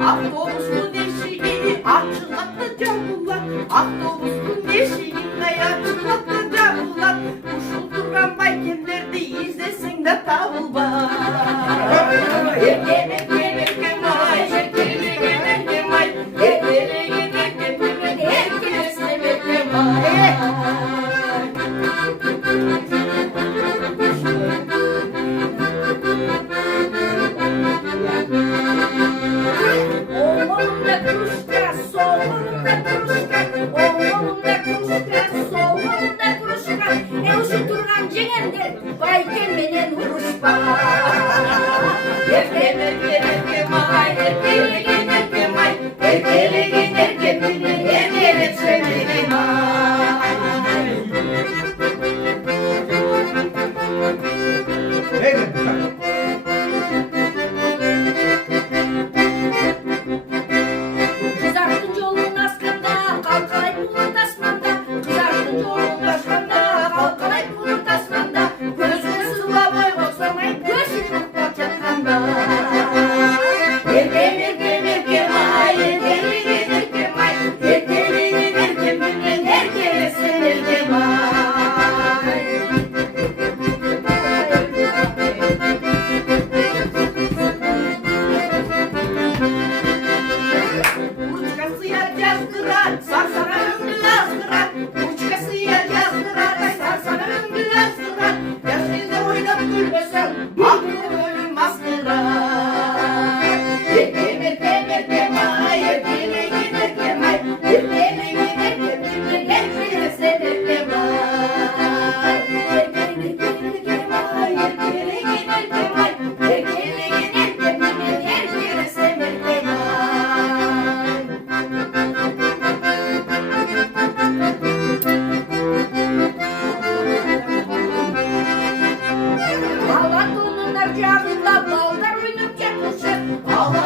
Avtobusun eşiği açılattı camlar, avtobusun eşiğinde açılattı camlar. Uşulduran baykenlerde izlesin de tavullar. Erken erken erken ay, erken erken erken ay, erken erken erken ay, erken sevmedim ay. Oğlumda kruşka, solumda kruşka, oğlumda kruşka, solumda kruşka. Euşu turgan jengender, bayken menen uruşpa. Erken erken erken ay, erken erken erken ay, erken erken erken menen erken sevmedim ay. Kızartın yolun askında, kalkalayıp bulut asmanda. Kızartın yolun askında, kalkalayıp bulut asmanda. Gözüne sıvamay baksamay, gözünü kaçakanda. Erken erken erken ay, erken erken erken ay, erken erken erken menen erken sevmedim ay. Uçkası yer yazdırar, sarsana ömrü yazdırar. Uçkası yer yazdırar, sarsana ömrü yazdırar. Yaşında oynap gülmesen, aklını ölüm bastırar. Erken erken erken ay, erken erken erken ay, erken erken erken erken sevmedim ay. Erken erken erken ay, erken erken erken ay, erken erken erken erken sevmedim ay. Ağla dolunlar canında ballar oynayıp yatmışır. Ağla